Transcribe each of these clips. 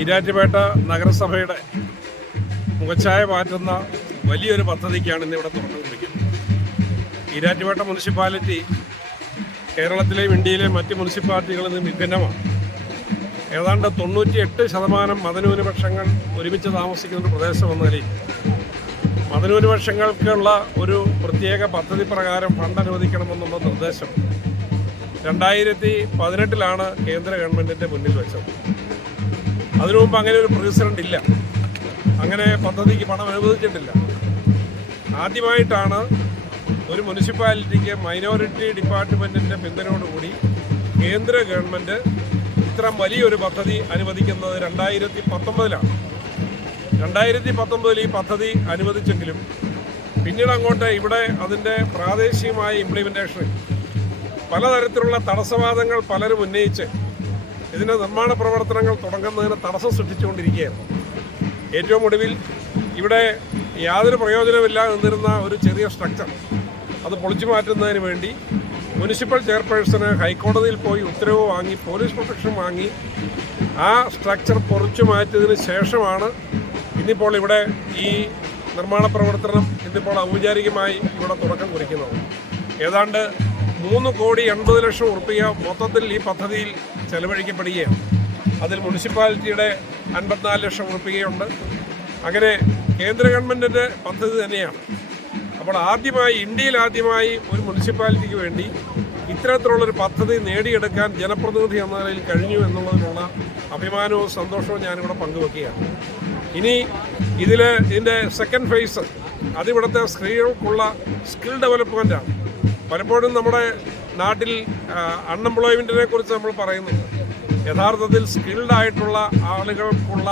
ഈരാറ്റുപേട്ട നഗരസഭയുടെ മുഖച്ഛായ മാറ്റുന്ന വലിയൊരു പദ്ധതിക്കാണ് ഇന്നിവിടെ തുറന്നു കുറിക്കുന്നത്. ഈരാറ്റുപേട്ട മുനിസിപ്പാലിറ്റി കേരളത്തിലെയും ഇന്ത്യയിലെയും മറ്റ് മുനിസിപ്പാലിറ്റികളിൽ നിന്ന് വിഭിന്നമാണ്. ഏതാണ്ട് 98% മതന്യൂനപക്ഷങ്ങൾ ഒരുമിച്ച് താമസിക്കുന്ന ഒരു പ്രദേശം എന്ന നിലയിൽ മതന്യൂനപക്ഷങ്ങൾക്കുള്ള ഒരു പ്രത്യേക പദ്ധതി പ്രകാരം ഫണ്ട് അനുവദിക്കണമെന്നുള്ള നിർദ്ദേശം 2018 കേന്ദ്ര ഗവൺമെൻറ്റിൻ്റെ മുന്നിൽ വെച്ചത്. അതിനു മുമ്പ് അങ്ങനെ ഒരു പ്രസിഡന്റ് ഇല്ല, അങ്ങനെ പദ്ധതിക്ക് പണം അനുവദിച്ചിട്ടില്ല. ആദ്യമായിട്ടാണ് ഒരു മുനിസിപ്പാലിറ്റിക്ക് മൈനോറിറ്റി ഡിപ്പാർട്ട്മെൻറ്റിൻ്റെ പിന്തുണയോടുകൂടി കേന്ദ്ര ഗവൺമെൻറ് ഇത്ര വലിയൊരു പദ്ധതി അനുവദിക്കുന്നത് 2019. 2019 ഈ പദ്ധതി അനുവദിച്ചെങ്കിലും പിന്നീട് അങ്ങോട്ട് ഇവിടെ അതിൻ്റെ പ്രാദേശികമായ ഇംപ്ലിമെൻറ്റേഷനിൽ പലതരത്തിലുള്ള തടസ്സവാദങ്ങൾ പലരും ഉന്നയിച്ച് ഇതിൻ്റെ നിർമ്മാണ പ്രവർത്തനങ്ങൾ തുടങ്ങുന്നതിന് തടസ്സം സൃഷ്ടിച്ചുകൊണ്ടിരിക്കുകയായിരുന്നു. ഏറ്റവും ഒടുവിൽ ഇവിടെ യാതൊരു പ്രയോജനമില്ലാതെ നിന്നിരുന്ന ഒരു ചെറിയ സ്ട്രക്ചർ അത് പൊളിച്ചു മാറ്റുന്നതിന് വേണ്ടി മുനിസിപ്പൽ ചെയർപേഴ്സണ് ഹൈക്കോടതിയിൽ പോയി ഉത്തരവ് വാങ്ങി പോലീസ് പ്രൊട്ടക്ഷൻ വാങ്ങി ആ സ്ട്രക്ചർ പൊളിച്ചു മാറ്റിയതിന് ശേഷമാണ് ഇന്നിപ്പോൾ ഇവിടെ ഈ നിർമ്മാണ പ്രവർത്തനം ഇന്നിപ്പോൾ ഔപചാരികമായി ഇവിടെ തുടക്കം കുറിക്കുന്നത്. ഏതാണ്ട് 3,80,00,000 ഉറുപ്പിക മൊത്തത്തിൽ ഈ പദ്ധതിയിൽ ചെലവഴിക്കപ്പെടുകയാണ്. അതിൽ മുനിസിപ്പാലിറ്റിയുടെ 54 ലക്ഷം ഉറുപ്പികയുണ്ട്. അങ്ങനെ കേന്ദ്ര ഗവൺമെൻറ്റിൻ്റെ പദ്ധതി തന്നെയാണ്. അപ്പോൾ ഇന്ത്യയിൽ ആദ്യമായി ഒരു മുനിസിപ്പാലിറ്റിക്ക് വേണ്ടി ഇത്തരത്തിലുള്ളൊരു പദ്ധതി നേടിയെടുക്കാൻ ജനപ്രതിനിധി എന്ന നിലയിൽ കഴിഞ്ഞു എന്നുള്ളതിനുള്ള അഭിമാനവും സന്തോഷവും ഞാനിവിടെ പങ്കുവെക്കുകയാണ്. ഇനി ഇതിൻ്റെ സെക്കൻഡ് ഫേസ് അതിവിടുത്തെ സ്ത്രീകൾക്കുള്ള സ്കിൽ ഡെവലപ്മെൻറ്റാണ്. പലപ്പോഴും നമ്മുടെ നാട്ടിൽ അൺഎംപ്ലോയ്മെൻറ്റിനെ കുറിച്ച് നമ്മൾ പറയുന്നുണ്ട്. യഥാർത്ഥത്തിൽ സ്കിൽഡായിട്ടുള്ള ആളുകൾക്കുള്ള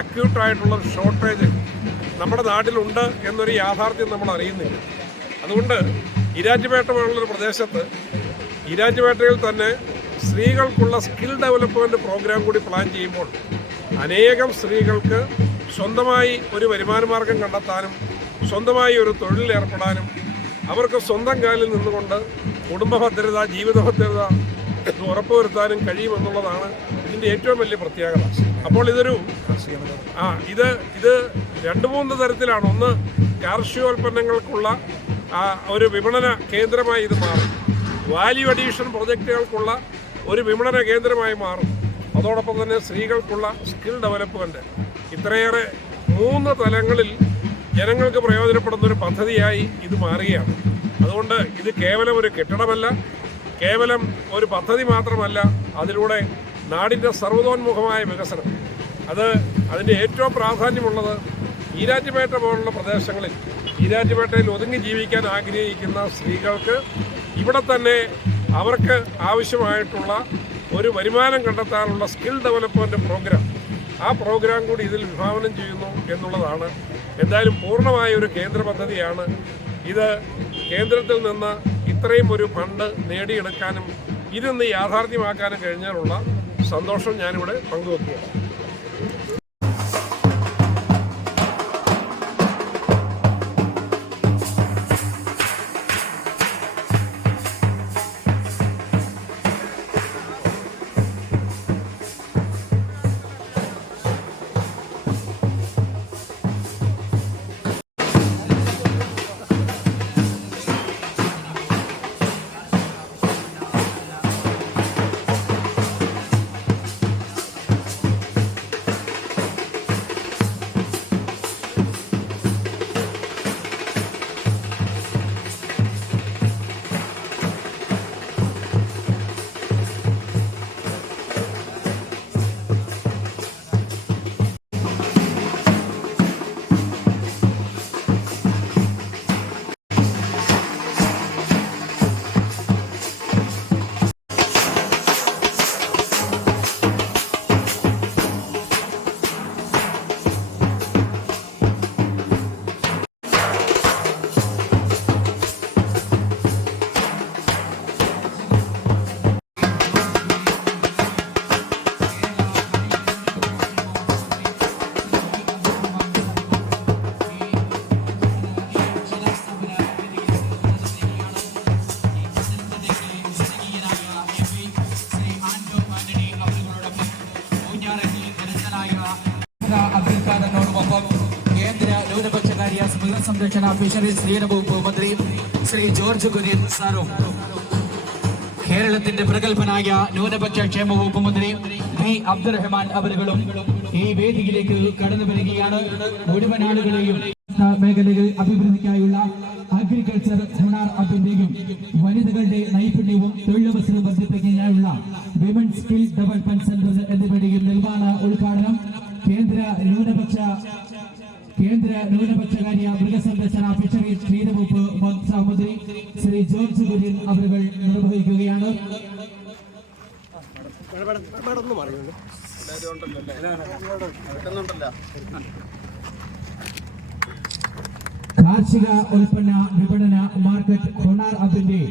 അക്യൂട്ടായിട്ടുള്ള ഷോർട്ടേജ് നമ്മുടെ നാട്ടിലുണ്ട് എന്നൊരു യാഥാർത്ഥ്യം നമ്മൾ അറിയുന്നില്ല. അതുകൊണ്ട് ഈരാറ്റുപേട്ട പോലുള്ളൊരു പ്രദേശത്ത് ഈരാറ്റുപേട്ടയിൽ തന്നെ സ്ത്രീകൾക്കുള്ള സ്കിൽ ഡെവലപ്മെൻറ്റ് പ്രോഗ്രാം കൂടി പ്ലാൻ ചെയ്യുമ്പോൾ അനേകം സ്ത്രീകൾക്ക് സ്വന്തമായി ഒരു വരുമാന മാർഗം കണ്ടെത്താനും സ്വന്തമായി ഒരു തൊഴിലിൽ ഏർപ്പെടാനും അവർക്ക് സ്വന്തം കാലിൽ നിന്നുകൊണ്ട് കുടുംബ ഭദ്രത, ജീവിത ഭദ്രത ഉറപ്പുവരുത്താനും കഴിയുമെന്നുള്ളതാണ് ഇതിൻ്റെ ഏറ്റവും വലിയ പ്രത്യേകത. അപ്പോൾ ഇത് 2-3 തരത്തിലാണ്. ഒന്ന്, കാർഷികോൽപ്പന്നങ്ങൾക്കുള്ള ഒരു വിപണന കേന്ദ്രമായി ഇത് മാറും. വാല്യൂ അഡീഷൻ പ്രൊജക്റ്റുകൾക്കുള്ള ഒരു വിപണന കേന്ദ്രമായി മാറും. അതോടൊപ്പം തന്നെ സ്ത്രീകൾക്കുള്ള സ്കിൽ ഡെവലപ്മെൻറ്റ്. ഇത്രയേറെ 3 തലങ്ങളിൽ ജനങ്ങൾക്ക് പ്രയോജനപ്പെടുന്ന ഒരു പദ്ധതിയായി ഇത് മാറുകയാണ്. അതുകൊണ്ട് ഇത് കേവലം ഒരു കെട്ടിടമല്ല, കേവലം ഒരു പദ്ധതി മാത്രമല്ല, അതിലൂടെ നാടിൻ്റെ സർവ്വതോന്മുഖമായ വികസനം. അതിൻ്റെ ഏറ്റവും പ്രാധാന്യമുള്ളത് ഈരാറ്റുപേട്ട പോലുള്ള പ്രദേശങ്ങളിൽ ഈരാറ്റുപേട്ടയിൽ ഒതുങ്ങി ജീവിക്കാൻ ആഗ്രഹിക്കുന്ന സ്ത്രീകൾക്ക് ഇവിടെ തന്നെ അവർക്ക് ആവശ്യമായിട്ടുള്ള ഒരു വരുമാനം കണ്ടെത്താനുള്ള സ്കിൽ ഡെവലപ്മെൻറ്റ് പ്രോഗ്രാം, ആ പ്രോഗ്രാം കൂടി ഇതിൽ വിഭാവനം ചെയ്യുന്നു എന്നുള്ളതാണ്. എന്തായാലും പൂർണ്ണമായ ഒരു കേന്ദ്ര പദ്ധതിയാണ് ഇത്. കേന്ദ്രത്തിൽ നിന്ന് ഇത്രയും ഒരു ഫണ്ട് നേടിയെടുക്കാനും ഇതിന്ന് യാഥാർത്ഥ്യമാക്കാനും കഴിഞ്ഞാലുള്ള സന്തോഷം ഞാനിവിടെ പങ്കുവെക്കുകയാണ്. മൃഗസംരക്ഷണ ഫിഷറീസ് വകുപ്പ് മന്ത്രി ശ്രീ ജോർജ് കുര്യൻ സാറും കേരളത്തിന്റെ പ്രഗത്ഭനായ ന്യൂനപക്ഷ ക്ഷേമ വകുപ്പ് മന്ത്രി വി അബ്ദുറഹ്മാൻ അവരുകളും ഈ വേദിയിലേക്ക് കടന്നു വരികയാണ്. മുഴുവൻ ആളുകളെയും മേഖലകൾ അഭിവൃദ്ധിക്കായുള്ള അഗ്രികൾച്ചർ ഹുണാർ ആപ്പിന്റെയും വനിതകളുടെ നൈപുണ്യവും തൊഴിലവസരം വർദ്ധിപ്പിക്കാനുള്ള വിമൻ സ്കിൽ ഡെവലപ്മെന്റ് സെന്റർ എന്നിവയുടെയും നിർമ്മാണ ഉദ്ഘാടനം കേന്ദ്ര ന്യൂനപക്ഷകാര്യ മൃഗസംരക്ഷണ ഫിഷറീസ് ക്ഷീരവകുപ്പ് മന്ത്രി ശ്രീ ജോർജ് കുര്യൻ അവരുകൾ നിർവഹിക്കുകയാണ്. കാർഷിക ഉൽപ്പന്ന വിപണന മാർക്കറ്റ് ഹുണാർ ആപ്പിന്റെ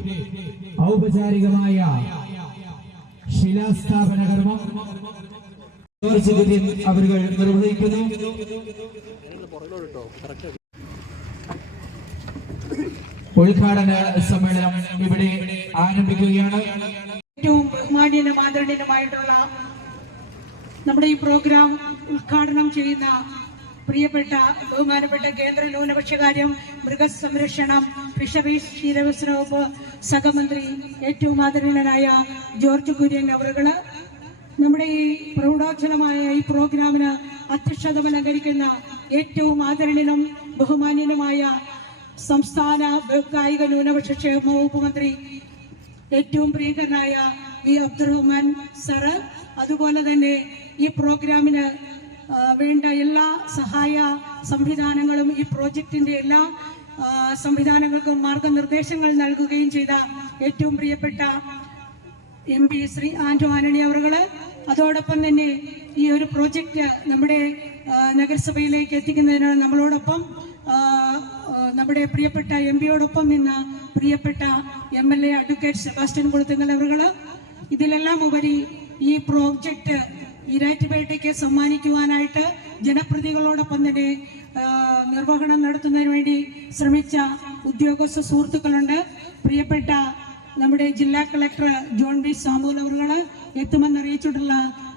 ഔപചാരികമായ ശിലാസ്ഥാപന കർമ്മം ജോർജ് കുര്യൻ അവരുകൾ നിർവഹിക്കുന്നു. ഉദ്ഘാടന സമ്മേളനം ഇവിടെ ആരംഭിക്കുകയാണ്. ഏറ്റവും ബഹുമാന്യനും ആദരണീയനുമായിട്ടുള്ള നമ്മുടെ ഈ പ്രോഗ്രാം ഉദ്ഘാടനം ചെയ്യുന്ന പ്രിയപ്പെട്ട ബഹുമാനപ്പെട്ട കേന്ദ്ര ന്യൂനപക്ഷകാര്യം മൃഗസംരക്ഷണം ഫിഷറീസ് ക്ഷീരവികസന വകുപ്പ് സഹമന്ത്രി ഏറ്റവും ആദരണീയനായ ജോർജ് കുര്യൻ അവറുകള് നമ്മുടെ ഈ പ്രൗഢോജ്വലമായ ഈ പ്രോഗ്രാമിന് അധ്യക്ഷത അലങ്കരിക്കുന്ന ഏറ്റവും ആദരണീയനും ബഹുമാന്യനുമായ സംസ്ഥാന കായിക ന്യൂനപക്ഷ ക്ഷേമ വകുപ്പ് മന്ത്രി ഏറ്റവും പ്രിയങ്കരനായ വി അബ്ദുറഹ്മാൻ സാറ്, അതുപോലെ തന്നെ ഈ പ്രോഗ്രാമിന് വേണ്ട എല്ലാ സഹായ സംവിധാനങ്ങളും ഈ പ്രോജക്റ്റിന്റെ എല്ലാ സംവിധാനങ്ങൾക്കും മാർഗനിർദ്ദേശങ്ങൾ നൽകുകയും ചെയ്ത ഏറ്റവും പ്രിയപ്പെട്ട MP ശ്രീ ആന്റോ ആന്റണി അവറുകള്, അതോടൊപ്പം തന്നെ ഈ ഒരു പ്രോജക്റ്റ് നമ്മുടെ നഗരസഭയിലേക്ക് എത്തിക്കുന്നതിന് നമ്മളോടൊപ്പം നമ്മുടെ പ്രിയപ്പെട്ട MP-യോടൊപ്പം നിന്ന പ്രിയപ്പെട്ട MLA അഡ്വക്കേറ്റ് സെബാസ്റ്റ്യൻ കുളത്തുങ്കൽ അവറുകള്, ഇതിലെല്ലാം ഉപരി ഈ പ്രോജക്റ്റ് ഈരാറ്റുപേട്ടയ്ക്ക് സമ്മാനിക്കുവാനായിട്ട് ജനപ്രതിനിധികളോടൊപ്പം തന്നെ നിർവഹണം നടത്തുന്നതിന് വേണ്ടി ശ്രമിച്ച ഉദ്യോഗസ്ഥ സുഹൃത്തുക്കളുണ്ട്. പ്രിയപ്പെട്ട നമ്മുടെ ജില്ലാ കളക്ടർ ജോൺ ബി സാമുൽ അവറുകള്, എത്തുമെന്ന് അറിയിച്ചിട്ടുള്ള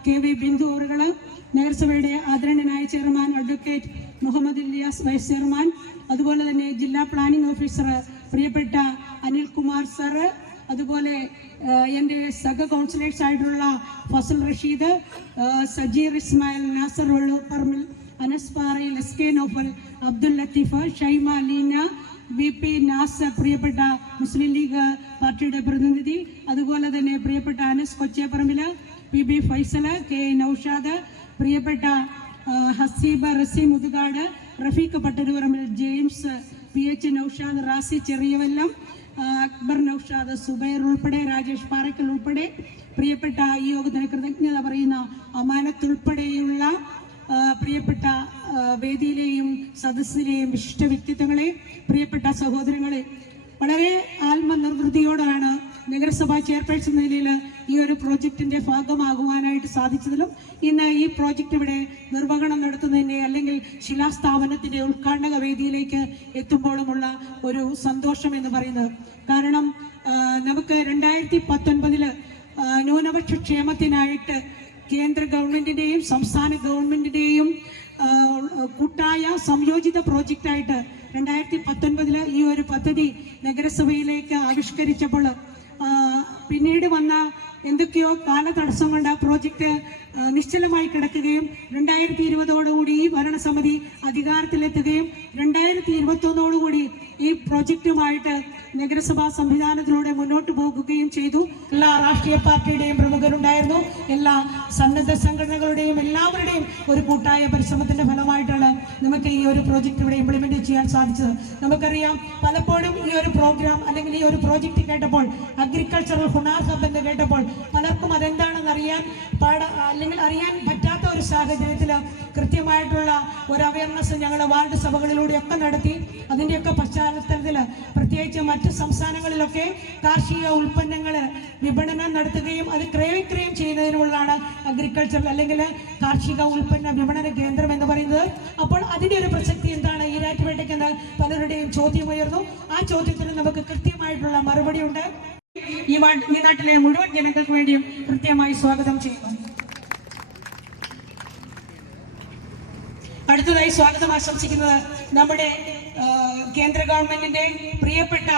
KV ബിന്ദു അവറുകള്, നഗരസഭയുടെ ആദരണീയനായ chairman advocate Muhammad Iliyas vice chairman, അതുപോലെ തന്നെ ജില്ലാ പ്ലാനിംഗ് ഓഫീസർ പ്രിയപ്പെട്ട അനിൽകുമാർ സാറ്, അതുപോലെ എൻ്റെ സഹ കൗൺസിലേഴ്സ് ആയിട്ടുള്ള ഫസൽ റഷീദ്, സജീർ ഇസ്മായിൽ, നാസർ പറമ്പിൽ, അനസ് പാറയിൽ, SK നോഫൽ, അബ്ദുൽ ലത്തീഫ്, ഷൈമ ലീന, VP നാസർ, പ്രിയപ്പെട്ട മുസ്ലിം ലീഗ് പാർട്ടിയുടെ പ്രതിനിധി, അതുപോലെ തന്നെ പ്രിയപ്പെട്ട അനസ് കൊച്ചേപ്പറമ്പില്, PB ഫൈസല്, K നൌഷാദ്, പ്രിയപ്പെട്ട Haseeba regime Muthukad, Rafeeq പട്ടരുപറമ്പിൽ, James PH Naushad, Razi Cheriyavallam, Akbar Naushad, Zubair ഉൾപ്പെടെ, രാജേഷ് പാറയ്ക്കൽ ഉൾപ്പെടെ പ്രിയപ്പെട്ട ഈ യോഗത്തിന് കൃതജ്ഞത പറയുന്ന അമാനത്ത് ഉൾപ്പെടെയുള്ള പ്രിയപ്പെട്ട വേദിയിലെയും സദസ്സിലെയും വിശിഷ്ട വ്യക്തിത്വങ്ങളെ, പ്രിയപ്പെട്ട സഹോദരങ്ങളെ, വളരെ ആത്മനിർവൃതിയോടാണ് നഗരസഭാ ചെയർപേഴ്സൺ നിലയിൽ ഈ ഒരു പ്രോജക്റ്റിന്റെ ഭാഗമാകുവാനായിട്ട് സാധിച്ചതിലും ഇന്ന് ഈ പ്രോജക്റ്റ് ഇവിടെ നിർവഹണം നടത്തുന്നതിൻ്റെ അല്ലെങ്കിൽ ശിലാസ്ഥാപനത്തിന്റെ ഉദ്ഘാടന വേദിയിലേക്ക് എത്തുമ്പോഴുമുള്ള ഒരു സന്തോഷം എന്ന് പറയുന്നത്. കാരണം നമുക്ക് 2019 ന്യൂനപക്ഷ ക്ഷേമത്തിനായിട്ട് കേന്ദ്ര ഗവൺമെന്റിന്റെയും സംസ്ഥാന ഗവൺമെന്റിന്റെയും കൂട്ടായ സംയോജിത പ്രോജക്റ്റായിട്ട് 2019 ഈ ഒരു പദ്ധതി നഗരസഭയിലേക്ക് ആവിഷ്കരിച്ചപ്പോൾ പിന്നീട് വന്ന എന്തൊക്കെയോ കാലതടസ്സം കൊണ്ട് ആ പ്രോജക്റ്റ് നിശ്ചലമായി കിടക്കുകയും 2020 ഈ ഭരണസമിതി അധികാരത്തിലെത്തുകയും 2021 ഈ പ്രോജക്റ്റുമായിട്ട് നഗരസഭാ സംവിധാനത്തിലൂടെ മുന്നോട്ട് പോകുകയും ചെയ്തു. എല്ലാ രാഷ്ട്രീയ പാർട്ടിയുടെയും പ്രമുഖരുണ്ടായിരുന്നു, എല്ലാ സന്നദ്ധ സംഘടനകളുടെയും എല്ലാവരുടെയും ഒരു കൂട്ടായ പരിശ്രമത്തിന്റെ ഫലമായിട്ടാണ് നമുക്ക് ഈ ഒരു പ്രോജക്റ്റ് ഇവിടെ ഇംപ്ലിമെന്റ് ചെയ്യാൻ സാധിച്ചത്. നമുക്കറിയാം, പലപ്പോഴും ഈ ഒരു പ്രോഗ്രാം അല്ലെങ്കിൽ ഈ ഒരു പ്രോജക്റ്റ് കേട്ടപ്പോൾ, അഗ്രികൾച്ചറൽ ഹുണാർ ഹബ് എന്ന് കേട്ടപ്പോൾ പലർക്കും അതെന്താണെന്ന് അല്ലെങ്കിൽ അറിയാൻ പറ്റാത്ത ഒരു സാഹചര്യത്തിൽ കൃത്യമായിട്ടുള്ള ഒരു അവയർനെസ് ഞങ്ങൾ വാർഡ് സഭകളിലൂടെയൊക്കെ നടത്തി. അതിൻ്റെയൊക്കെ പശ്ചാത്തലത്തിൽ പ്രത്യേകിച്ച് മറ്റ് സംസ്ഥാനങ്ങളിലൊക്കെ കാർഷിക ഉൽപ്പന്നങ്ങൾ വിപണനം നടത്തുകയും അത് ക്രയവിക്രയം ചെയ്യുന്നതിനുള്ളതാണ് അഗ്രികൾച്ചർ അല്ലെങ്കിൽ കാർഷിക ഉൽപ്പന്ന വിപണന കേന്ദ്രം എന്ന് പറയുന്നത്. അപ്പോൾ അതിൻ്റെ ഒരു പ്രസക്തി എന്താണ് ഈരാറ്റുപേട്ടയ്ക്കെന്ന് പലരുടെയും ചോദ്യമുയർന്നു. ആ ചോദ്യത്തിന് നമുക്ക് കൃത്യമായിട്ടുള്ള മറുപടി ഉണ്ട്. ഈ നാട്ടിലെ മുഴുവൻ ജനങ്ങൾക്ക് വേണ്ടിയും കൃത്യമായി സ്വാഗതം ചെയ്യുന്നു. അടുത്തതായി സ്വാഗതം ആശംസിക്കുന്നത് നമ്മുടെ കേന്ദ്ര ഗവൺമെന്റിന്റെ പ്രിയപ്പെട്ട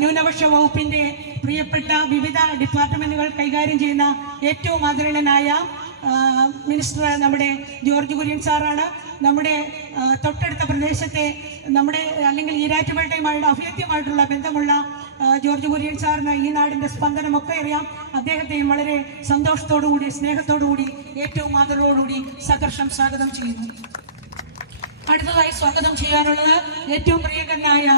ന്യൂനപക്ഷ വകുപ്പിന്റെ പ്രിയപ്പെട്ട വിവിധ ഡിപ്പാർട്ട്മെന്റുകൾ കൈകാര്യം ചെയ്യുന്ന ഏറ്റവും ആദരണീയനായ മിനിസ്റ്റർ നമ്മുടെ ജോർജ് കുര്യൻ സാറാണ്. നമ്മുടെ തൊട്ടടുത്ത പ്രദേശത്തെ നമ്മുടെ അല്ലെങ്കിൽ ഈരാറ്റുപേട്ടയുമായിട്ട് അഭേദ്യമായിട്ടുള്ള ബന്ധമുള്ള ജോർജ് കുര്യൻ സാറിന് ഈ നാടിന്റെ സ്പന്ദനമൊക്കെ അറിയാം. അദ്ദേഹത്തെയും വളരെ സന്തോഷത്തോടുകൂടി സ്നേഹത്തോടുകൂടി ഏറ്റവും ആദരവോടുകൂടി സഹർഷം സ്വാഗതം ചെയ്യുന്നു. അടുത്തതായി സ്വാഗതം ചെയ്യാനുള്ളത് ഏറ്റവും പ്രിയങ്കരനായ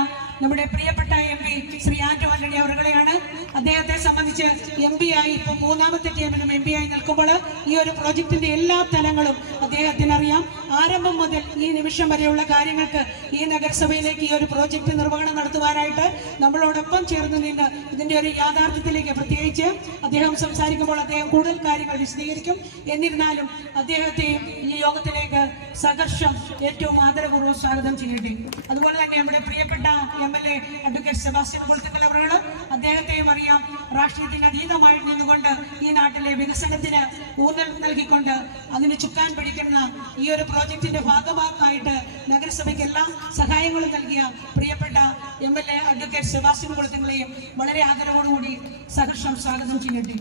നമ്മുടെ പ്രിയപ്പെട്ട MP ശ്രീ ആന്റോ ആന്റണി അവരുടെയാണ്. അദ്ദേഹത്തെ സംബന്ധിച്ച് MP ആയി ഇപ്പോൾ 3ാമത്തെ ടൈമിലും MP ആയി നിൽക്കുമ്പോൾ ഈ ഒരു പ്രോജക്റ്റിന്റെ എല്ലാ തലങ്ങളും അദ്ദേഹത്തിന് അറിയാം. ആരംഭം മുതൽ ഈ നിമിഷം വരെയുള്ള കാര്യങ്ങൾക്ക് ഈ നഗരസഭയിലേക്ക് ഈ ഒരു പ്രോജക്റ്റ് നിർവഹണം നടത്തുവാനായിട്ട് നമ്മളോടൊപ്പം ചേർന്ന് നിന്ന് ഇതിന്റെ ഒരു യാഥാർത്ഥ്യത്തിലേക്ക് പ്രത്യേകിച്ച് അദ്ദേഹം സംസാരിക്കുമ്പോൾ അദ്ദേഹം കൂടുതൽ കാര്യങ്ങൾ വിശദീകരിക്കും. എന്നിരുന്നാലും അദ്ദേഹത്തെയും ഈ യോഗത്തിലേക്ക് സഹർഷം ഏറ്റവും ആദരപൂർവ്വം സ്വാഗതം ചെയ്യട്ടെ. അതുപോലെ തന്നെ നമ്മുടെ പ്രിയപ്പെട്ട MLA അഡ്വക്കേറ്റ് സെബാസ്റ്റ്യൻ കുളത്തുങ്കൽ അവരാണ്. അദ്ദേഹത്തെയും അറിയാം. രാഷ്ട്രീയത്തിന് അതീതമായി നിന്നുകൊണ്ട് ഈ നാട്ടിലെ വികസനത്തിന് ഊന്നൽ നൽകിക്കൊണ്ട് അതിന് ചുക്കാൻ പിടിക്കുന്ന ഈ ഒരു പ്രോജക്റ്റിന്റെ ഭാഗമായിട്ട് നഗരസഭയ്ക്ക് എല്ലാ സഹായങ്ങളും നൽകിയ പ്രിയപ്പെട്ട MLA അഡ്വക്കേറ്റ് സെബാസ്റ്റ്യൻ കുളത്തുങ്കലെയും വളരെ ആദരവോടുകൂടി സഹർഷം സ്വാഗതം ചെയ്യട്ടെ.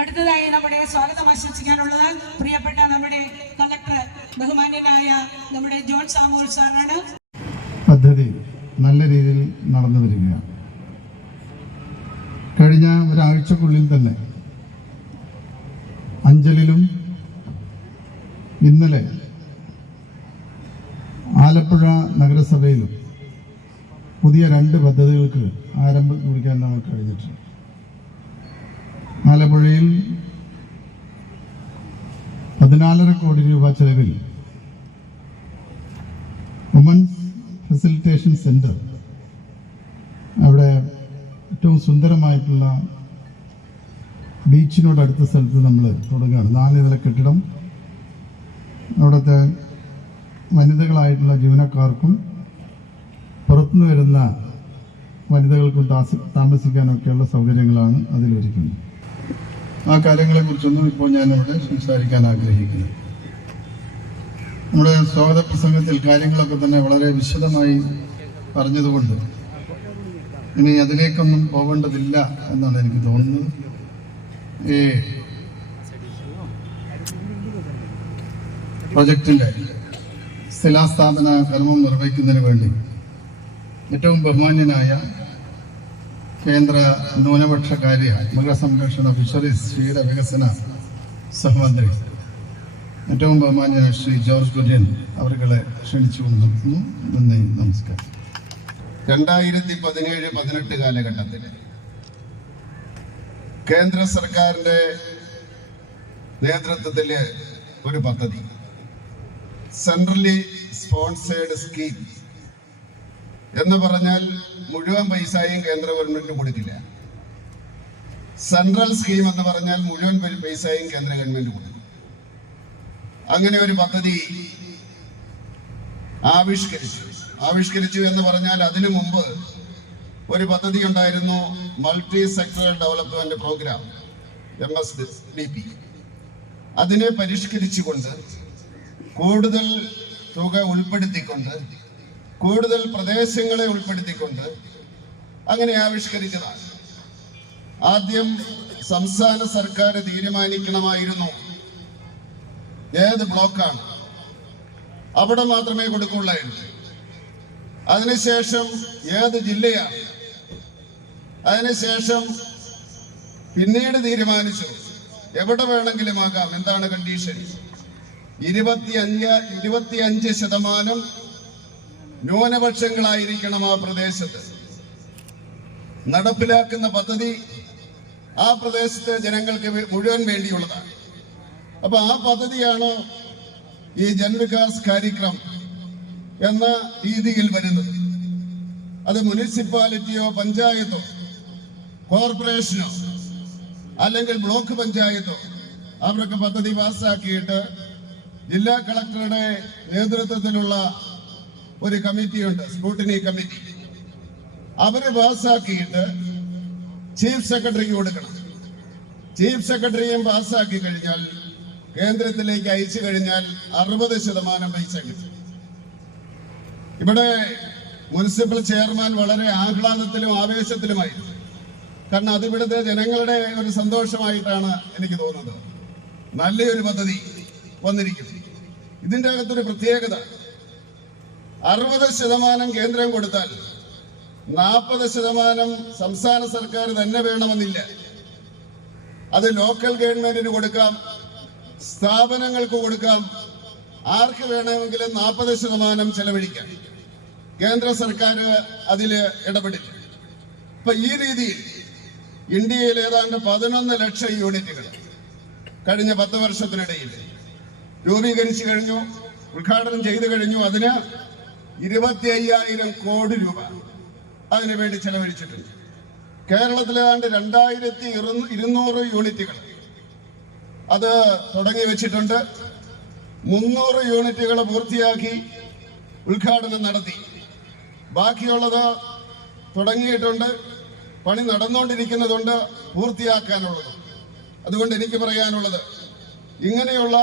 അടുത്തതായി നമ്മുടെ സ്വാഗതം ആശംസിക്കാനുള്ളത് പ്രിയപ്പെട്ട നമ്മുടെ കളക്ടർ ബഹുമാന്യനായ നമ്മുടെ ജോൺ സാമുവൽ സാറാണ്. പദ്ധതി നല്ല രീതിയിൽ നടന്നു വരികയാണ്. കഴിഞ്ഞ ഒരാഴ്ചക്കുള്ളിൽ തന്നെ അഞ്ചലിലും ഇന്നലെ ആലപ്പുഴ നഗരസഭയിലും പുതിയ 2 പദ്ധതികൾക്ക് ആരംഭം കുറിക്കാൻ നമുക്ക് കഴിഞ്ഞിട്ടുണ്ട്. ആലപ്പുഴയിൽ 14.5 കോടി രൂപ ചെലവിൽ വുമൻസ് ഫെസിലിറ്റേഷൻ സെന്റർ, അവിടെ ഏറ്റവും സുന്ദരമായിട്ടുള്ള ബീച്ചിനോട് അടുത്ത സ്ഥലത്ത് നമ്മൾ തുടങ്ങുകയാണ്. 4 നില കെട്ടിടം അവിടുത്തെ വനിതകളായിട്ടുള്ള ജീവനക്കാർക്കും പുറത്തുനിന്ന് വരുന്ന വനിതകൾക്കും താമസിക്കാനൊക്കെയുള്ള സൗകര്യങ്ങളാണ് അതിലൊരുക്കുന്നത്. ആ കാര്യങ്ങളെക്കുറിച്ചൊന്നും ഇപ്പോൾ ഞാനിവിടെ സംസാരിക്കാൻ ആഗ്രഹിക്കുന്നു. നമ്മുടെ സ്വാഗത പ്രസംഗത്തിൽ കാര്യങ്ങളൊക്കെ തന്നെ വളരെ വിശദമായി പറഞ്ഞതുകൊണ്ട് ഇനി അതിലേക്കൊന്നും പോകേണ്ടതില്ല എന്നാണ് എനിക്ക് തോന്നുന്നത്. ഈ പ്രൊജക്റ്റിന്റെ ശിലാസ്ഥാപന കർമ്മം നിർവഹിക്കുന്നതിന് വേണ്ടി ഏറ്റവും ബഹുമാന്യനായ കേന്ദ്ര ന്യൂനപക്ഷകാര്യ മൃഗസംരക്ഷണ ഫിഷറീസ് ക്ഷീരവികസന സഹമന്ത്രി ഏറ്റവും ബഹുമാന്യനായ ശ്രീ ജോർജ് കുര്യൻ അവരെ ക്ഷണിച്ചുകൊണ്ട് നിർത്തുന്നു. നന്ദി, നമസ്കാരം. 2017-18 കാലഘട്ടത്തിൽ കേന്ദ്ര സർക്കാരിന്റെ നേതൃത്വത്തിൽ ഒരു പദ്ധതി, സെൻട്രലി സ്പോൺസേഡ് സ്കീം എന്ന് പറഞ്ഞാൽ മുഴുവൻ പൈസയും കേന്ദ്ര ഗവൺമെന്റ് കൊടുക്കില്ല. സെൻട്രൽ സ്കീം എന്ന് പറഞ്ഞാൽ മുഴുവൻ പൈസയും കേന്ദ്ര ഗവൺമെന്റ് കൊടുക്കും. അങ്ങനെ ഒരു പദ്ധതി ആവിഷ്കരിച്ചു എന്ന് പറഞ്ഞാൽ അതിനു മുമ്പ് ഒരു പദ്ധതി ഉണ്ടായിരുന്നു, multi sectoral development programme MSDP. അതിനെ പരിഷ്കരിച്ചുകൊണ്ട് കൂടുതൽ തുക ഉൾപ്പെടുത്തിക്കൊണ്ട് കൂടുതൽ പ്രദേശങ്ങളെ ഉൾപ്പെടുത്തിക്കൊണ്ട് അങ്ങനെ ആവിഷ്കരിച്ചതാണ്. ആദ്യം സംസ്ഥാന സർക്കാർ തീരുമാനിക്കണമായിരുന്നു ഏത് ബ്ലോക്കാണ്, അവിടെ മാത്രമേ കൊടുക്കുള്ളായിരുന്നു. അതിനുശേഷം ഏത് ജില്ലയാണ്, അതിനുശേഷം പിന്നീട് തീരുമാനിച്ചു എവിടെ വേണമെങ്കിലും ആകാം. എന്താണ് കണ്ടീഷൻ? 25% ന്യൂനപക്ഷങ്ങളായിരിക്കണം ആ പ്രദേശത്ത്. നടപ്പിലാക്കുന്ന പദ്ധതി ആ പ്രദേശത്തെ ജനങ്ങൾക്ക് മുഴുവൻ വേണ്ടിയുള്ളതാണ്. അപ്പൊ ആ പദ്ധതിയാണ് ഈ ജൻവികാസ് കാര്യക്രം എന്ന രീതിയിൽ വരുന്നത്. അത് മുനിസിപ്പാലിറ്റിയോ പഞ്ചായത്തോ കോർപ്പറേഷനോ അല്ലെങ്കിൽ ബ്ലോക്ക് പഞ്ചായത്തോ അവരൊക്കെ പദ്ധതി പാസ്സാക്കിയിട്ട് ജില്ലാ കളക്ടറുടെ നേതൃത്വത്തിലുള്ള ഒരു കമ്മിറ്റിയുണ്ട്, സ്ക്രൂട്ടിനി കമ്മിറ്റി. അവര് പാസ്സാക്കിയിട്ട് ചീഫ് സെക്രട്ടറിക്ക് കൊടുക്കണം. ചീഫ് സെക്രട്ടറിയും പാസ്സാക്കി കഴിഞ്ഞാൽ കേന്ദ്രത്തിലേക്ക് അയച്ചു കഴിഞ്ഞാൽ 60% പൈസ കിട്ടും. ഇവിടെ മുനിസിപ്പൽ ചെയർമാൻ വളരെ ആഹ്ലാദത്തിലും ആവേശത്തിലുമായിരുന്നു. കാരണം അത് ഇവിടുത്തെ ജനങ്ങളുടെ ഒരു സന്തോഷമായിട്ടാണ് എനിക്ക് തോന്നുന്നത്. നല്ലൊരു പദ്ധതി വന്നിരിക്കും. ഇതിൻ്റെ അകത്തൊരു പ്രത്യേകത, 60% കേന്ദ്രം കൊടുത്താൽ 40% സംസ്ഥാന സർക്കാർ തന്നെ വേണമെന്നില്ല. അത് ലോക്കൽ ഗവൺമെന്റിന് കൊടുക്കാം, സ്ഥാപനങ്ങൾക്ക് കൊടുക്കാം, ആർക്ക് വേണമെങ്കിലും 40% ചെലവഴിക്കാം. കേന്ദ്ര സർക്കാർ അതിൽ ഇടപെടില്ല. ഇപ്പൊ ഈ രീതിയിൽ ഇന്ത്യയിൽ ഏതാണ്ട് 11 ലക്ഷം യൂണിറ്റുകൾ കഴിഞ്ഞ 10 വർഷത്തിനിടയിൽ രൂപീകരിച്ചു കഴിഞ്ഞു, ഉദ്ഘാടനം ചെയ്തു കഴിഞ്ഞു. അതിന് 25,000 കോടി രൂപ അതിനുവേണ്ടി ചെലവഴിച്ചിട്ടുണ്ട്. കേരളത്തിൽ ഏതാണ്ട് 2200 യൂണിറ്റുകൾ അത് തുടങ്ങി വെച്ചിട്ടുണ്ട്. 300 യൂണിറ്റുകൾ പൂർത്തിയാക്കി ഉദ്ഘാടനം നടത്തി. ബാക്കിയുള്ളത് തുടങ്ങിയിട്ടുണ്ട്, പണി നടന്നുകൊണ്ടിരിക്കുന്നതുണ്ട്, പൂർത്തിയാക്കാനുള്ളത്. അതുകൊണ്ട് എനിക്ക് പറയാനുള്ളത്, ഇങ്ങനെയുള്ള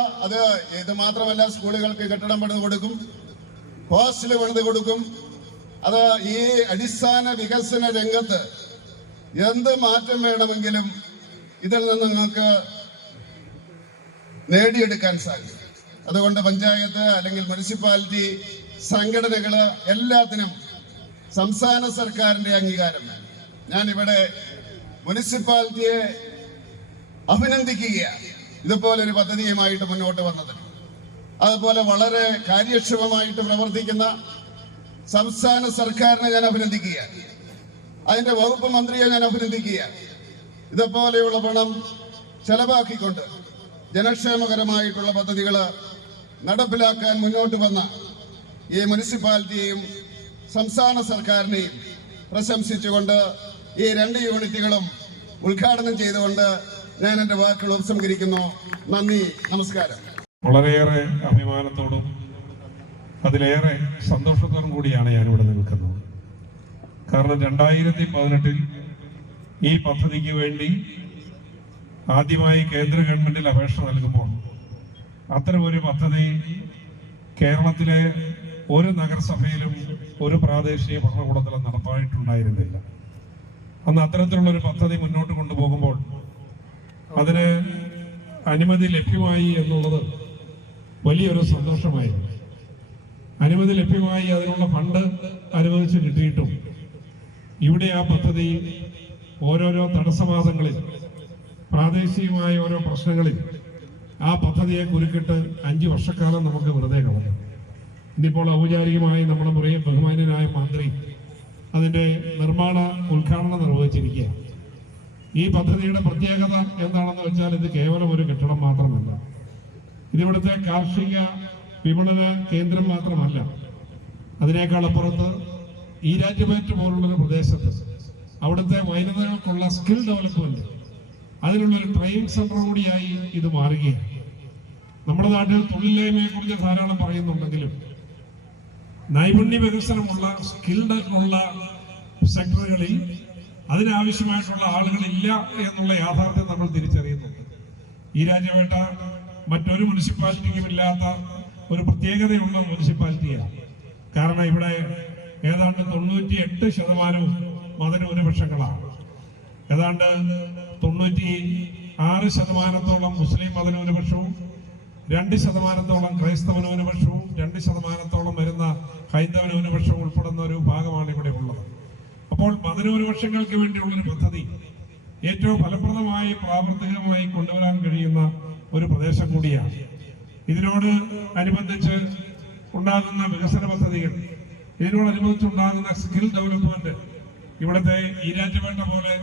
ഇത് മാത്രമല്ല, സ്കൂളുകൾക്ക് കെട്ടിടം പണിത് കൊടുക്കും, ഹോസ്റ്റൽ പണിത് കൊടുക്കും. അത് ഈ അടിസ്ഥാന വികസന രംഗത്ത് എന്ത് മാറ്റം വേണമെങ്കിലും ഇതിൽ നിന്ന് നിങ്ങൾക്ക് നേടിയെടുക്കാൻ സാധിക്കും. അതുകൊണ്ട് പഞ്ചായത്ത് അല്ലെങ്കിൽ മുനിസിപ്പാലിറ്റി സംഘടനകള് എല്ലാത്തിനും സംസ്ഥാന സർക്കാരിന്റെ അംഗീകാരം. ഞാനിവിടെ മുനിസിപ്പാലിറ്റിയെ അഭിനന്ദിക്കുകയാണ് ഇതുപോലൊരു പദ്ധതിയുമായിട്ട് മുന്നോട്ട് വന്നത്. അതുപോലെ വളരെ കാര്യക്ഷമമായിട്ട് പ്രവർത്തിക്കുന്ന സംസ്ഥാന സർക്കാരിനെ ഞാൻ അഭിനന്ദിക്കുകയാണ്. അതിന്റെ വകുപ്പ് മന്ത്രിയെ ഞാൻ അഭിനന്ദിക്കുകയാണ്. ഇതുപോലെയുള്ള പണം ചെലവാക്കിക്കൊണ്ട് ജനക്ഷേമകരമായിട്ടുള്ള പദ്ധതികൾ നടപ്പിലാക്കാൻ മുന്നോട്ട് വന്ന ഈ മുനിസിപ്പാലിറ്റിയെയും സംസ്ഥാന സർക്കാരിനെയും പ്രശംസിച്ചുകൊണ്ട് ഈ 2 യൂണിറ്റുകളും ഉദ്ഘാടനം ചെയ്തുകൊണ്ട് ഞാൻ എൻ്റെ വാക്കുകൾ ഉപസംഹരിക്കുന്നു. നന്ദി, നമസ്കാരം. വളരെയേറെ അഭിമാനത്തോടും അതിലേറെ സന്തോഷത്തോടും കൂടിയാണ് ഞാനിവിടെ നിൽക്കുന്നത്. കാരണം 2018 ഈ പദ്ധതിക്ക് വേണ്ടി ആദ്യമായി കേന്ദ്ര ഗവൺമെന്റിൽ അപേക്ഷ നൽകുമ്പോൾ അത്തരമൊരു പദ്ധതി കേരളത്തിലെ ഒരു നഗരസഭയിലും ഒരു പ്രാദേശിക ഭരണകൂടത്തിലും നടപ്പായിട്ടുണ്ടായിരുന്നില്ല. അന്ന് അത്തരത്തിലുള്ളൊരു പദ്ധതി മുന്നോട്ട് കൊണ്ടുപോകുമ്പോൾ അതിന് അനുമതി ലഭ്യമായി എന്നുള്ളത് വലിയൊരു സന്തോഷമായിരുന്നു. അനുമതി ലഭ്യമായി, അതിനുള്ള ഫണ്ട് അനുവദിച്ച് കിട്ടിയിട്ടും ഇവിടെ ആ പദ്ധതി ഓരോരോ തടസ്സവാദങ്ങളിൽ, പ്രാദേശികമായ ഓരോ പ്രശ്നങ്ങളിൽ ആ പദ്ധതിയെ കുരുക്കിട്ട് 5 വർഷക്കാലം നമുക്ക് വെറുതെ കളഞ്ഞു. ഇന്നിപ്പോൾ ഔപചാരികമായി നമ്മുടെ മുറിയിൽ ബഹുമാന്യനായ മന്ത്രി അതിന്റെ നിർമ്മാണ ഉദ്ഘാടനം നിർവഹിച്ചിരിക്കുകയാണ്. ഈ പദ്ധതിയുടെ പ്രത്യേകത എന്താണെന്ന് വെച്ചാൽ ഇത് കേവലം ഒരു കെട്ടിടം മാത്രമല്ല, ഇതിവിടുത്തെ കാർഷിക വിപണന കേന്ദ്രം മാത്രമല്ല. അതിനേക്കാൾ അപ്പുറത്ത് ഈരാറ്റുപേറ്റ് പോലുള്ളൊരു പ്രദേശത്ത് അവിടുത്തെ വനിതകൾക്കുള്ള സ്കിൽ ഡെവലപ്മെന്റ്, അതിനുള്ളൊരു ട്രെയിനിങ് സെന്റർ കൂടിയായി ഇത് മാറുകയാണ്. നമ്മുടെ നാട്ടിൽ തൊഴിലില്ലായ്മയെ കുറിച്ച് ധാരാളം പറയുന്നുണ്ടെങ്കിലും നൈപുണ്യ വികസനമുള്ള സ്കിൽഡുള്ള സെക്ടറുകളിൽ അതിനാവശ്യമായിട്ടുള്ള ആളുകളില്ല എന്നുള്ള യാഥാർത്ഥ്യം നമ്മൾ തിരിച്ചറിയുന്നുണ്ട്. ഈ രാജ്യവേട്ട മറ്റൊരു മുനിസിപ്പാലിറ്റിക്കും ഇല്ലാത്ത ഒരു പ്രത്യേകതയുള്ള മുനിസിപ്പാലിറ്റിയാണ്. കാരണം ഇവിടെ ഏതാണ്ട് 98% മതന്യൂനപക്ഷങ്ങളാണ്. ഏതാണ്ട് 96% മുസ്ലിം മതന്യൂനപക്ഷവും 2% ക്രൈസ്തവ ന്യൂനപക്ഷവും 2% വരുന്ന ഹൈന്ദവ ന്യൂനപക്ഷവും ഉൾപ്പെടുന്ന ഒരു ഭാഗമാണ് ഇവിടെ ഉള്ളത്. അപ്പോൾ മതന്യൂനപക്ഷങ്ങൾക്ക് വേണ്ടിയുള്ളൊരു പദ്ധതി ഏറ്റവും ഫലപ്രദമായി പ്രാവർത്തികമായി കൊണ്ടുവരാൻ കഴിയുന്ന ഒരു പ്രദേശം കൂടിയാണ്. ഇതിനോട് അനുബന്ധിച്ച് ഉണ്ടാകുന്ന വികസന പദ്ധതികൾ, ഇതിനോടനുബന്ധിച്ചുണ്ടാകുന്ന സ്കിൽ ഡെവലപ്മെന്റ്, ഇവിടുത്തെ ഈരാറ്റുപേട്ട പോലെ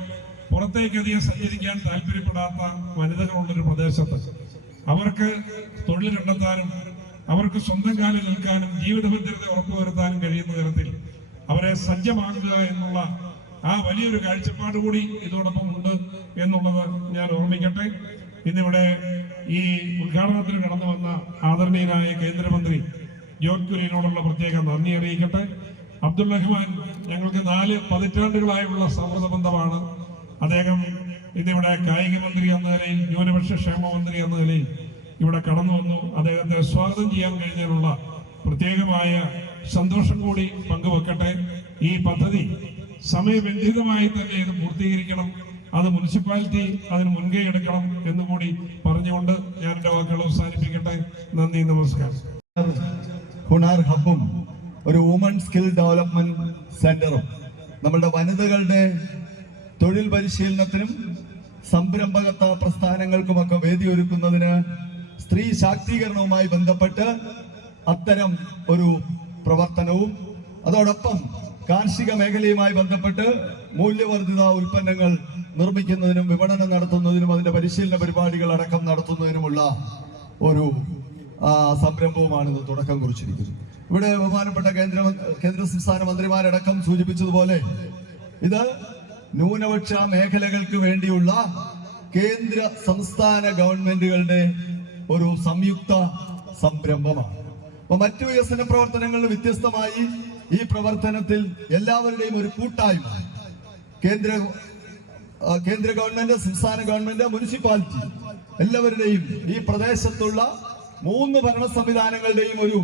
പുറത്തേക്ക് അധികം സഞ്ചരിക്കാൻ താല്പര്യപ്പെടാത്ത വനിതകളുള്ളൊരു പ്രദേശത്ത് അവർക്ക് തൊഴിൽ കണ്ടെത്താനും അവർക്ക് സ്വന്തം കാലിൽ നിൽക്കാനും ജീവിത ഭദ്രത ഉറപ്പുവരുത്താനും കഴിയുന്ന തരത്തിൽ അവരെ സജ്ജമാക്കുക എന്നുള്ള ആ വലിയൊരു കാഴ്ചപ്പാട് കൂടി ഇതോടൊപ്പം ഉണ്ട് എന്നുള്ളത് ഞാൻ ഓർമ്മിക്കട്ടെ. ഇന്നിവിടെ ഈ ഉദ്ഘാടനത്തിന് കടന്നു വന്ന ആദരണീയനായ കേന്ദ്രമന്ത്രി ജോർജ് കുര്യനോടുള്ള പ്രത്യേക നന്ദി അറിയിക്കട്ടെ. അബ്ദുൾ റഹ്മാൻ ഞങ്ങൾക്ക് 4 പതിറ്റാണ്ടുകളായുള്ള സൗഹൃദ ബന്ധമാണ്. അദ്ദേഹം ഇന്നിവിടെ കായിക മന്ത്രി എന്ന നിലയിൽ, ന്യൂനപക്ഷ ക്ഷേമ മന്ത്രി എന്ന നിലയിൽ ഇവിടെ കടന്നു വന്നു. അദ്ദേഹത്തെ സ്വാഗതം ചെയ്യാൻ കഴിഞ്ഞതിനുള്ള പ്രത്യേകമായ സന്തോഷം കൂടി പങ്കുവെക്കട്ടെ. ഈ പദ്ധതി സമയബന്ധിതമായി തന്നെ ഇത് പൂർത്തീകരിക്കണം, അത് മുനിസിപ്പാലിറ്റി അതിന് മുൻകൈ എടുക്കണം എന്നുകൂടി പറഞ്ഞുകൊണ്ട് ഞാൻ എൻ്റെ വാക്കുകൾ അവസാനിപ്പിക്കട്ടെ. നന്ദി, നമസ്കാരം. ഹുണാർ ഹബും ഒരു വുമൺ സ്കിൽ ഡെവലപ്മെന്റ് സെന്ററും നമ്മളുടെ വനിതകളുടെ തൊഴിൽ പരിശീലനത്തിനും സംരംഭകത്വ പ്രസ്ഥാനങ്ങൾക്കുമൊക്കെ വേദിയൊരുക്കുന്നതിന് സ്ത്രീ ശാക്തീകരണവുമായി ബന്ധപ്പെട്ട് അത്തരം ഒരു പ്രവർത്തനവും അതോടൊപ്പം കാർഷിക മേഖലയുമായി ബന്ധപ്പെട്ട് മൂല്യവർദ്ധിത ഉൽപ്പന്നങ്ങൾ നിർമ്മിക്കുന്നതിനും വിപണനം നടത്തുന്നതിനും അതിന്റെ പരിശീലന പരിപാടികൾ അടക്കം നടത്തുന്നതിനുമുള്ള ഒരു സംരംഭവുമാണ് ഇത് തുടക്കം കുറിച്ചിരിക്കുന്നത്. ഇവിടെ ബഹുമാനപ്പെട്ട കേന്ദ്ര സംസ്ഥാന മന്ത്രിമാരടക്കം സൂചിപ്പിച്ചതുപോലെ ഇത് ന്യൂനപക്ഷ മേഖലകൾക്ക് വേണ്ടിയുള്ള കേന്ദ്ര സംസ്ഥാന ഗവൺമെന്റുകളുടെ ഒരു സംയുക്ത സംരംഭമാണ്. അപ്പൊ മറ്റു വികസന പ്രവർത്തനങ്ങളിൽ വ്യത്യസ്തമായി ഈ പ്രവർത്തനത്തിൽ എല്ലാവരുടെയും ഒരു കൂട്ടായ്മ, കേന്ദ്ര ഗവൺമെന്റ്, സംസ്ഥാന ഗവൺമെന്റ്, മുനിസിപ്പാലിറ്റി എല്ലാവരുടെയും ഈ പ്രദേശത്തുള്ള 3 ഭരണ സംവിധാനങ്ങളുടെയും ഒരു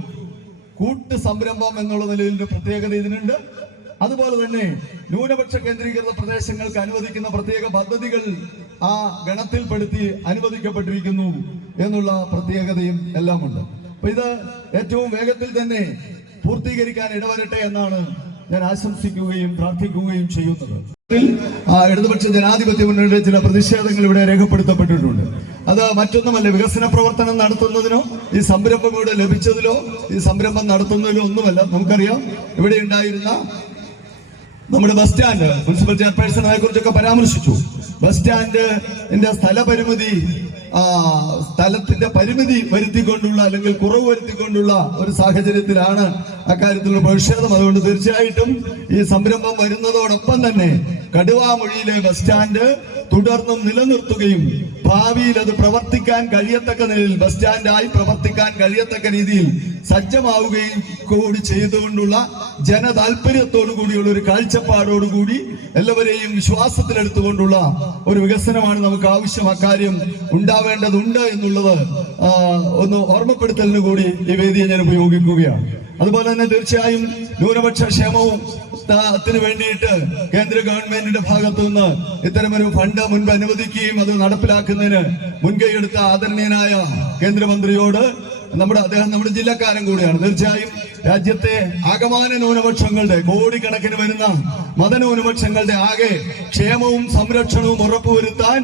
കൂട്ട് സംരംഭം എന്നുള്ള നിലയിൽ ഒരു പ്രത്യേകത ഇതിനുണ്ട്. അതുപോലെ തന്നെ ന്യൂനപക്ഷ കേന്ദ്രീകൃത പ്രദേശങ്ങൾക്ക് അനുവദിക്കുന്ന പ്രത്യേക പദ്ധതികൾ ആ ഗണത്തിൽപ്പെടുത്തി അനുവദിക്കപ്പെട്ടിരിക്കുന്നു എന്നുള്ള പ്രത്യേകതയും എല്ലാം ഉണ്ട്. അപ്പൊ ഇത് ഏറ്റവും വേഗത്തിൽ തന്നെ പൂർത്തീകരിക്കാൻ ഇടവരട്ടെ എന്നാണ് ഞാൻ ആശംസിക്കുകയും പ്രാർത്ഥിക്കുകയും ചെയ്യുന്നത്. ഇടതുപക്ഷ ജനാധിപത്യ മുന്നണിയുടെ ചില പ്രതിഷേധങ്ങൾ ഇവിടെ രേഖപ്പെടുത്തപ്പെട്ടിട്ടുണ്ട്. അത് മറ്റൊന്നുമല്ല, വികസന പ്രവർത്തനം നടത്തുന്നതിനോ ഈ സംരംഭം ഇവിടെ ലഭിച്ചതിലോ ഈ സംരംഭം നടത്തുന്നതിലോ ഒന്നുമല്ല. നമുക്കറിയാം, ഇവിടെ ഉണ്ടായിരുന്ന നമ്മുടെ ബസ് സ്റ്റാൻഡ്, മുനിസിപ്പൽ ചെയർപേഴ്സൺ അതിനെ കുറിച്ചൊക്കെ പരാമർശിച്ചു. ബസ് സ്റ്റാൻഡിന്റെ സ്ഥലത്തിന്റെ പരിമിതി വരുത്തിക്കൊണ്ടുള്ള അല്ലെങ്കിൽ കുറവ് വരുത്തിക്കൊണ്ടുള്ള ഒരു സാഹചര്യത്തിലാണ് അക്കാര്യത്തിലുള്ള പ്രതിഷേധം. അതുകൊണ്ട് തീർച്ചയായിട്ടും ഈ സംരംഭം വരുന്നതോടൊപ്പം തന്നെ കടുവാമൊഴിയിലെ ബസ് സ്റ്റാൻഡ് തുടർന്നും നിലനിർത്തുകയും ഭാവിയിൽ അത് പ്രവർത്തിക്കാൻ കഴിയത്തക്ക നിലയിൽ ബസ് സ്റ്റാൻഡായി പ്രവർത്തിക്കാൻ കഴിയത്തക്ക രീതിയിൽ സജ്ജമാവുകയും കൂടി ചെയ്തുകൊണ്ടുള്ള ജനതാൽപര്യത്തോടു കൂടിയുള്ള ഒരു കാഴ്ചപ്പാടോടുകൂടി എല്ലാവരെയും വിശ്വാസത്തിലെടുത്തുകൊണ്ടുള്ള ഒരു വികസനമാണ് നമുക്ക് ആവശ്യം. അക്കാര്യം ഉണ്ടാവേണ്ടതുണ്ട് എന്നുള്ളത് ഒന്ന് ഓർമ്മപ്പെടുത്തലിന് കൂടി ഈ വേദിയെ ഞാൻ ഉപയോഗിക്കുകയാണ്. അതുപോലെ തന്നെ തീർച്ചയായും ന്യൂനപക്ഷ ക്ഷേമവും ത്തിന് വേണ്ടിയിട്ട് കേന്ദ്ര ഗവൺമെന്റിന്റെ ഭാഗത്തു നിന്ന് ഇത്തരമൊരു ഫണ്ട് മുൻപ് അനുവദിക്കുകയും അത് നടപ്പിലാക്കുന്നതിന് മുൻകൈയെടുത്ത ആദരണീയനായ കേന്ദ്രമന്ത്രിയോട് അദ്ദേഹം നമ്മുടെ ജില്ലക്കാരൻ കൂടിയാണ്. തീർച്ചയായും രാജ്യത്തെ ആകമാന ന്യൂനപക്ഷങ്ങളുടെ കോടിക്കണക്കിന് വരുന്ന മതന്യൂനപക്ഷങ്ങളുടെ ആകെ ക്ഷേമവും സംരക്ഷണവും ഉറപ്പുവരുത്താൻ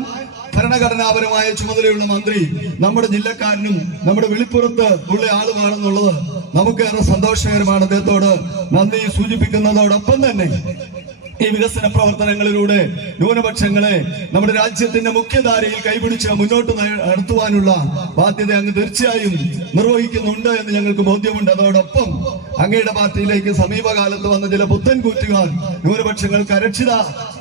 ഭരണഘടനാപരമായ ചുമതലയുള്ള മന്ത്രി നമ്മുടെ ജില്ലക്കാരനും നമ്മുടെ വെളിപ്പുറത്ത് ഉള്ള ആളുമാണെന്നുള്ളത് നമുക്കേറെ സന്തോഷകരമാണ്. അദ്ദേഹത്തോട് നന്ദി സൂചിപ്പിക്കുന്നതോടൊപ്പം തന്നെ ഈ വികസന പ്രവർത്തനങ്ങളിലൂടെ ന്യൂനപക്ഷങ്ങളെ നമ്മുടെ രാജ്യത്തിന്റെ മുഖ്യധാരയിൽ കൈപിടിച്ച് മുന്നോട്ട് നടത്തുവാനുള്ള ബാധ്യത അങ്ങ് തീർച്ചയായും നിർവഹിക്കുന്നുണ്ട് എന്ന് ഞങ്ങൾക്ക് ബോധ്യമുണ്ട്. അതോടൊപ്പം അങ്ങയുടെ പാർട്ടിയിലേക്ക് സമീപകാലത്ത് വന്ന ചില പുത്തൻ കൂറ്റുകാർ ന്യൂനപക്ഷങ്ങൾക്ക് അരക്ഷിത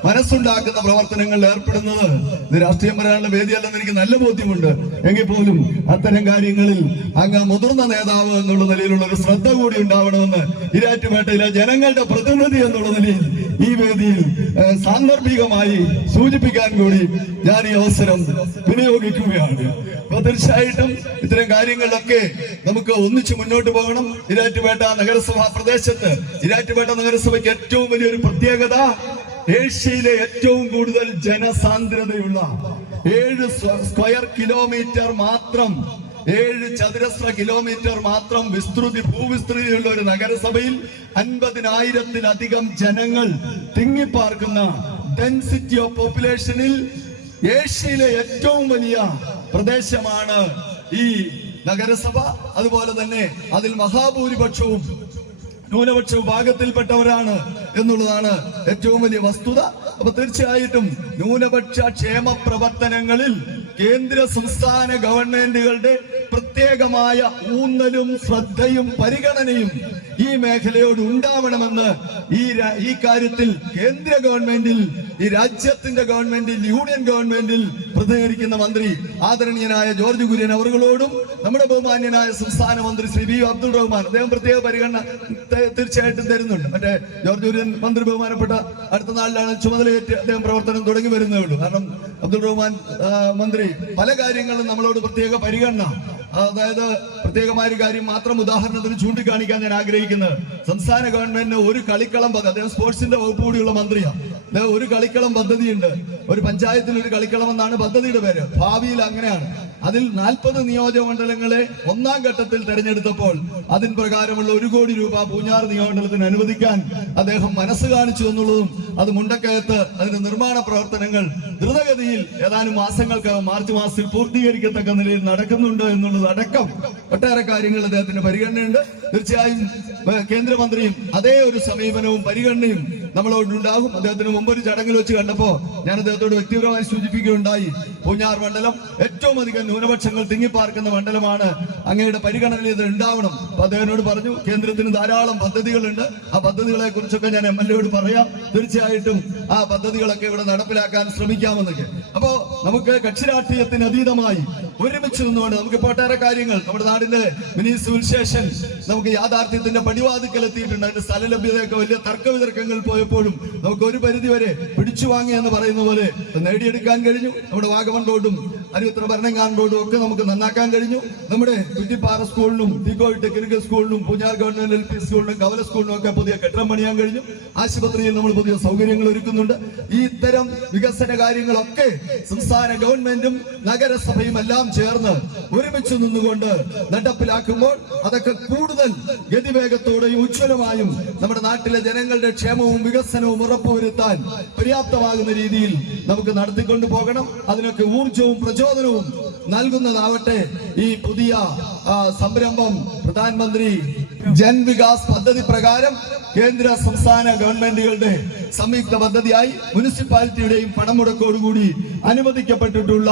മനസ്സുണ്ടാക്കുന്ന പ്രവർത്തനങ്ങളിൽ ഏർപ്പെടുന്നത് ഇത് രാഷ്ട്രീയം പറയാനുള്ള വേദിയല്ലെന്ന് എനിക്ക് നല്ല ബോധ്യമുണ്ട്. എങ്കിൽ പോലും അത്തരം കാര്യങ്ങളിൽ അങ്ങ് മുതിർന്ന നേതാവ് എന്നുള്ള നിലയിലുള്ള ഒരു ശ്രദ്ധ കൂടി ഉണ്ടാവണമെന്ന് ഇരാറ്റുപേട്ടയിലെ ജനങ്ങളുടെ പ്രതിനിധി എന്നുള്ള നിലയിൽ ഈ വേദിയിൽ സാന്ദർഭികമായി സൂചിപ്പിക്കാൻ കൂടി ഞാൻ ഈ അവസരം വിനിയോഗിക്കുകയാണ്. അപ്പൊ തീർച്ചയായിട്ടും ഇത്തരം കാര്യങ്ങളിലൊക്കെ നമുക്ക് ഒന്നിച്ചു മുന്നോട്ട് പോകണം. ഇരാറ്റുപേട്ട നഗരസഭാ പ്രദേശത്ത് ഇരാറ്റുപേട്ട നഗരസഭയ്ക്ക് ഏറ്റവും വലിയൊരു പ്രത്യേകത ഏഷ്യയിലെ ഏറ്റവും കൂടുതൽ ജനസാന്ദ്രതയുള്ള 7 സ്ക്വയർ കിലോമീറ്റർ മാത്രം 7 ചതുരശ്ര കിലോമീറ്റർ മാത്രം ഭൂവിസ്തൃതിയുള്ള ഒരു നഗരസഭയിൽ 50,000-ത്തിലധികം ജനങ്ങൾ തിങ്ങിപ്പാർക്കുന്ന ഡെൻസിറ്റി ഓഫ് പോപ്പുലേഷനിൽ ഏഷ്യയിലെ ഏറ്റവും വലിയ പ്രദേശമാണ് ഈ നഗരസഭ. അതുപോലെ തന്നെ അതിൽ മഹാഭൂരിപക്ഷവും ന്യൂനപക്ഷ വിഭാഗത്തിൽപ്പെട്ടവരാണ് എന്നുള്ളതാണ് ഏറ്റവും വലിയ വസ്തുത. അപ്പൊ തീർച്ചയായിട്ടും ന്യൂനപക്ഷ ക്ഷേമ പ്രവർത്തനങ്ങളിൽ കേന്ദ്ര സംസ്ഥാന ഗവൺമെന്റുകളുടെ പ്രത്യേകമായ ഊന്നലും ശ്രദ്ധയും പരിഗണനയും ഈ മേഖലയോട് ഉണ്ടാവണമെന്ന് ഈ കാര്യത്തിൽ കേന്ദ്ര ഗവൺമെന്റിൽ, ഈ രാജ്യത്തിന്റെ ഗവൺമെന്റിൽ, യൂണിയൻ ഗവൺമെന്റിൽ പ്രതികരിക്കുന്ന മന്ത്രി ആദരണീയനായ ജോർജ് കുര്യൻ അവர்களോടും നമ്മുടെ ബഹുമാന്യനായ സംസ്ഥാന മന്ത്രി ശ്രീ വി അബ്ദുൾ റഹ്മാൻ അദ്ദേഹം പ്രത്യേക പരിഗണന തീർച്ചയായിട്ടും തരുന്നുണ്ട്. മറ്റേ ജോർജ് കുര്യൻ മന്ത്രി ബഹുമാനപ്പെട്ട അടുത്ത നാളിലാണ് ചുമതലയേറ്റ് അദ്ദേഹം പ്രവർത്തനം തുടങ്ങി വരുന്നേ ഉള്ളൂ. കാരണം അബ്ദുൾ റഹ്മാൻ മന്ത്രി പല കാര്യങ്ങളും നമ്മളോട് പ്രത്യേക പരിഗണന അതായത് പ്രത്യേകമായ ഒരു കാര്യം മാത്രം ഉദാഹരണത്തിന് ചൂണ്ടിക്കാണിക്കാൻ ഞാൻ ആഗ്രഹിക്കുന്നത്, സംസ്ഥാന ഗവൺമെന്റിന് ഒരു കളിക്കളം പദ്ധതി, അദ്ദേഹം സ്പോർട്സിന്റെ വകുപ്പ് കൂടിയുള്ള മന്ത്രിയാണ്, അദ്ദേഹം ഒരു കളിക്കളം പദ്ധതിയുണ്ട്. ഒരു പഞ്ചായത്തിൽ ഒരു കളിക്കളം എന്നാണ് പദ്ധതിയുടെ പേര്. ഭാവിയിൽ അങ്ങനെയാണ്. അതിൽ 40 നിയോജക മണ്ഡലങ്ങളെ ഒന്നാം ഘട്ടത്തിൽ തെരഞ്ഞെടുത്തപ്പോൾ അതിൻ പ്രകാരമുള്ള 1 കോടി രൂപ പൂഞ്ഞാർ നിയോജകമണ്ഡലത്തിന് അനുവദിക്കാൻ അദ്ദേഹം മനസ്സ് കാണിച്ചു എന്നുള്ളതും, അത് മുണ്ടക്കയത്ത് അതിന്റെ നിർമ്മാണ പ്രവർത്തനങ്ങൾ ദ്രുതഗതിയിൽ ഏതാനും മാസങ്ങൾക്കകം മാർച്ച് മാസത്തിൽ പൂർത്തീകരിക്കത്തക്ക നിലയിൽ നടക്കുന്നുണ്ട് എന്നുള്ളത് അടക്കം ഒട്ടേറെ കാര്യങ്ങൾ അദ്ദേഹത്തിന് പരിഗണനയുണ്ട്. തീർച്ചയായും കേന്ദ്രമന്ത്രിയും അതേ ഒരു സമീപനവും പരിഗണനയും നമ്മളോടുണ്ടാകും. അദ്ദേഹത്തിന് മുമ്പ് ഒരു ചടങ്ങിൽ വെച്ച് കണ്ടപ്പോ ഞാൻ അദ്ദേഹത്തോട് വ്യക്തിപരമായി സൂചിപ്പിക്കുകയുണ്ടായി, പൂഞ്ഞാർ മണ്ഡലം ഏറ്റവും അധികം ന്യൂനപക്ഷങ്ങൾ തിങ്ങിപ്പാർക്കുന്ന മണ്ഡലമാണ്, അങ്ങയുടെ പരിഗണനയിൽ ഇത് ഉണ്ടാവണം. അപ്പൊ അദ്ദേഹത്തോട് പറഞ്ഞു, കേന്ദ്രത്തിന് ധാരാളം പദ്ധതികളുണ്ട്, ആ പദ്ധതികളെ കുറിച്ചൊക്കെ ഞാൻ MLA പറയാം, തീർച്ചയായിട്ടും ആ പദ്ധതികളൊക്കെ ഇവിടെ നടപ്പിലാക്കാൻ ശ്രമിക്കാമെന്നൊക്കെ. അപ്പോ നമുക്ക് കക്ഷി രാഷ്ട്രീയത്തിന് അതീതമായി ഒരുമിച്ച് നിന്നുകൊണ്ട് നമുക്ക് ഒട്ടേറെ കാര്യങ്ങൾ, നമ്മുടെ നാടിന്റെ മിനി സിവിൽ സ്റ്റേഷൻ നമുക്ക് യാഥാർത്ഥ്യത്തിന്റെ പടിവാതിക്കൽ എത്തിയിട്ടുണ്ട്. അതിന്റെ സ്ഥല ലഭ്യതയൊക്കെ വലിയ തർക്ക വിതർക്കങ്ങൾ പോയപ്പോഴും നമുക്ക് ഒരു പരിധി വരെ പിടിച്ചു വാങ്ങി എന്ന് പറയുന്ന പോലെ നേടിയെടുക്കാൻ കഴിഞ്ഞു. നമ്മുടെ വാഗമൺ റോഡും അരുവിത്ര ഭരണങ്ങാൻ റോഡും ഒക്കെ നമുക്ക് നന്നാക്കാൻ കഴിഞ്ഞു. നമ്മുടെ കുറ്റിപ്പാറ സ്കൂളിനും തീക്കോയി ടെക്നിക്കൽ സ്കൂളിനും പൂഞ്ഞാർ ഗവൺമെന്റ് LP സ്കൂളിനും കവല സ്കൂളിനും ഒക്കെ പുതിയ കെട്ടിടം പണിയാൻ കഴിഞ്ഞു. ആശുപത്രിയിൽ നമ്മൾ പുതിയ സൗകര്യങ്ങൾ ഒരുക്കുന്നുണ്ട്. ഈ ഇത്തരം വികസന കാര്യങ്ങളൊക്കെ സംസ്ഥാന ഗവൺമെന്റും നഗരസഭയും എല്ലാം ചേർന്ന് ഒരുമിച്ച് നിന്നുകൊണ്ട് നടപ്പിലാക്കുമ്പോൾ അതൊക്കെ കൂടുതൽ ഗതിവേഗത്തോടെയും ഉജ്ജ്വലമായും നമ്മുടെ നാട്ടിലെ ജനങ്ങളുടെ ക്ഷേമവും വികസനവും ഉറപ്പുവരുത്താൻ പര്യാപ്തമാകുന്ന രീതിയിൽ നമുക്ക് നടത്തിക്കൊണ്ടു പോകണം. അതിനൊക്കെ ഊർജവും പ്രചോദനവും നൽകുന്നതാവട്ടെ ഈ പുതിയ സംരംഭം. പ്രധാനമന്ത്രി ജൻ വികാസ് പദ്ധതി പ്രകാരം കേന്ദ്ര സംസ്ഥാന ഗവൺമെന്റുകളുടെ സംയുക്ത പദ്ധതിയായി മുനിസിപ്പാലിറ്റിയുടെയും പണമുടക്കോടുകൂടി അനുവദിക്കപ്പെട്ടിട്ടുള്ള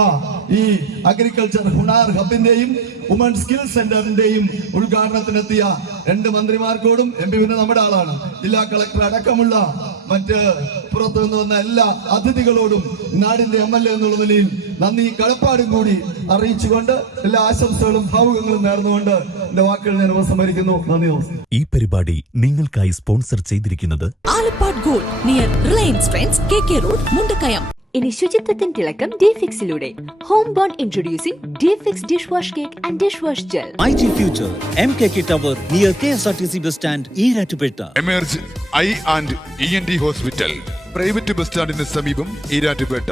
ഈ അഗ്രികൾച്ചർ ഹുണാർ ഹബിന്റെയും വുമൺ സ്കിൽ സെന്ററിന്റെയും ഉദ്ഘാടനത്തിനെത്തിയ 2 മന്ത്രിമാർക്കോടും MP പിന്നെ നമ്മുടെ ആളാണ്, ജില്ലാ കളക്ടർ അടക്കമുള്ള മറ്റ് പുറത്തു നിന്ന് വന്ന എല്ലാ അതിഥികളോടും നാടിന്റെ MLA എന്നുള്ള നിലയിൽ നന്ദി കടപ്പാടും കൂടി അറിയിച്ചുകൊണ്ട് എല്ലാ ആശംസകളും ഭാവുകങ്ങളും നേർന്നുകൊണ്ട് എന്റെ വാക്കുകൾ ഞാൻ ഉപസംഹരിക്കുന്നു. നന്ദി, നമസ്കാരം. ഈ പരിപാടി നിങ്ങൾക്കായി സ്പോൺസർ ചെയ്തിരിക്കുന്നത് Alappad gold near Reliance Trends KK road Mundakayam. ഇനി ശുചിത്വത്തിൻ തിളക്കം ഡിഫിക്സിലൂടെ. Home born introducing Difix dish wash cake and dish wash gel. IG Future MKK Tower near KSRTC bus stand Erattupetta. Emerge eye and ENT hospital private bus സ്റ്റാൻഡിന് സമീപം ഈരാറ്റുപേട്ട.